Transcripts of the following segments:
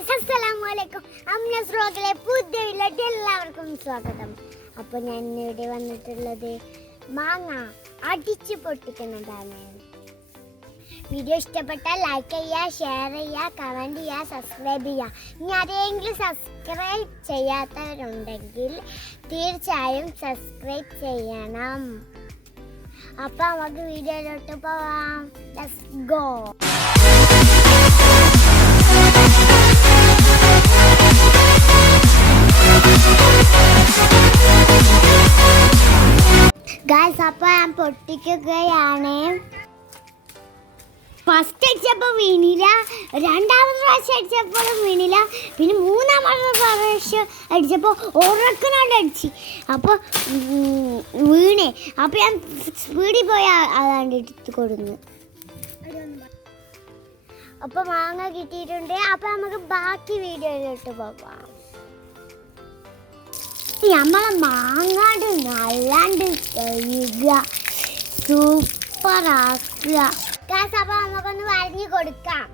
Guys അസ്സലാമു അലൈക്കും അമ്നസ് റോഗിലെ പുതിയ വീട്ടിലോട്ട് എല്ലാവർക്കും സ്വാഗതം. അപ്പോൾ ഞാൻ ഇന്നിവിടെ വന്നിട്ടുള്ളത് മാങ്ങ അടിച്ചു പൊട്ടിക്കുന്നതാണ്. വീഡിയോ ഇഷ്ടപ്പെട്ടാൽ ലൈക്ക് ചെയ്യുക ഷെയർ ചെയ്യുക കമന്റ് ചെയ്യുക സബ്സ്ക്രൈബ് ചെയ്യുക. ഇനി ആരെങ്കിലും സബ്സ്ക്രൈബ് ചെയ്യാത്തവരുണ്ടെങ്കിൽ തീർച്ചയായും സബ്സ്ക്രൈബ് ചെയ്യണം. അപ്പോൾ നമുക്ക് വീഡിയോയിലോട്ട് പോവാം. Let's go പൊട്ടിക്കുകയാണ്. ഫസ്റ്റ് അടിച്ചപ്പോൾ വീണില്ല. രണ്ടാമത് പ്രാവശ്യം അടിച്ചപ്പോഴും വീണില്ല. പിന്നെ മൂന്നാമത്തെ പ്രാവശ്യം അടിച്ചപ്പോൾ ഉറക്കനോട് അടിച്ച്. അപ്പോൾ വീണേ. അപ്പോൾ ഞാൻ സ്പീഡിൽ പോയി അതാണ്ട് എടുത്ത് കൊടുന്ന്. അപ്പോൾ മാങ്ങ കിട്ടിയിട്ടുണ്ട്. അപ്പോൾ നമുക്ക് ബാക്കി വീഡിയോയിലോട്ട് പോകാം. നമ്മളെ മാങ്ങാണ്ട് നല്ലാണ്ട് കഴുകുക സൂപ്പർ ആക്കുക ഗാസ് അപ്പൊ നമുക്കൊന്ന് വരഞ്ഞു കൊടുക്കാം.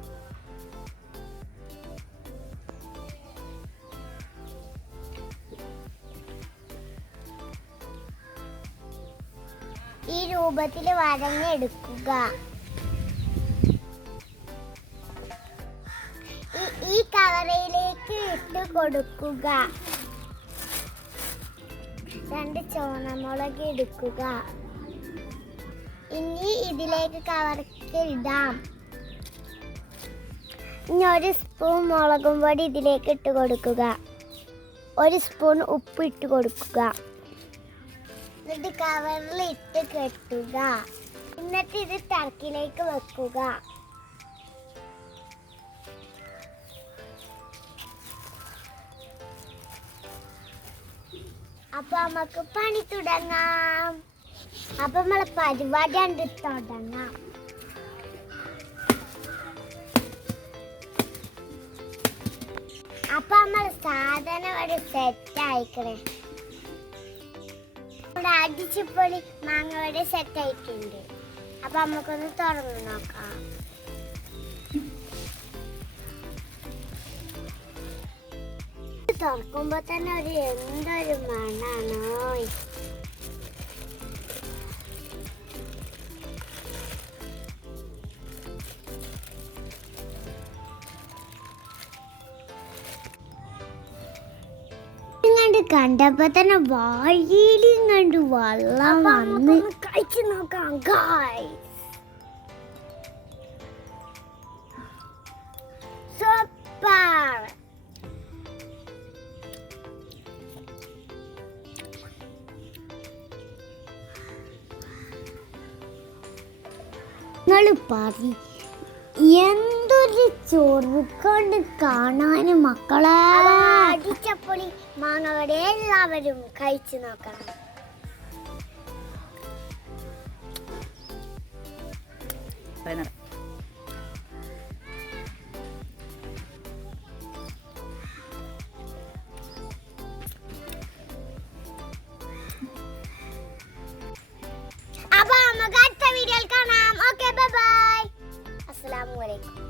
ഈ രൂപത്തിൽ വരഞ്ഞെടുക്കുക. ഈ- കവറയിലേക്ക് ഇട്ട് കൊടുക്കുക. രണ്ട് ചോണമുളക് എടുക്കുക. ഇനി ഇതിലേക്ക് കവർക്ക് ഇടാം. ഇനി ഒരു സ്പൂൺ മുളകും പൊടി ഇതിലേക്ക് ഇട്ട് കൊടുക്കുക. ഒരു സ്പൂൺ ഉപ്പ് ഇട്ട് കൊടുക്കുക. എന്നിട്ട് കവറിൽ ഇട്ട് കെട്ടുക. എന്നിട്ട് ഇത് ടർക്കിലേക്ക് വെക്കുക. അപ്പൊ നമുക്ക് പണി തുടങ്ങാം. അപ്പൊ നമ്മളെ പരിപാടി കണ്ട് തുടങ്ങാം. അപ്പൊ നമ്മളെ സാധനം ഇവിടെ സെറ്റ് ആയിക്കണേ. ഇവിടെ അടിച്ചുപൊളി മാങ്ങ ഇവിടെ സെറ്റ് ആയിട്ടുണ്ട്. അപ്പൊ നമുക്കൊന്ന് തുറന്നു നോക്കാം. തുറക്കുമ്പോ തന്നെ ഒരു എന്തൊരു മണാണോ ഇങ്ങണ്ട് കണ്ടപ്പോ തന്നെ വായിലും കണ്ടു വള്ളം വന്ന്. കഴിച്ചു നോക്കാം സൂപ്പർ നിങ്ങൾ പറ എന്തൊരു ചൊറുക്കൊണ്ട് കാണാനും മക്കളെ. അടിച്ചപ്പൊളി. മാങ്ങവിടെ എല്ലാവരും കഴിച്ചു നോക്കണം. അപ്പൊ നമുക്ക് അടുത്ത വീഡിയോയിൽ കാണാം. ഓക്കെ ബൈ ബൈ അസ്സലാമു അലൈക്കും.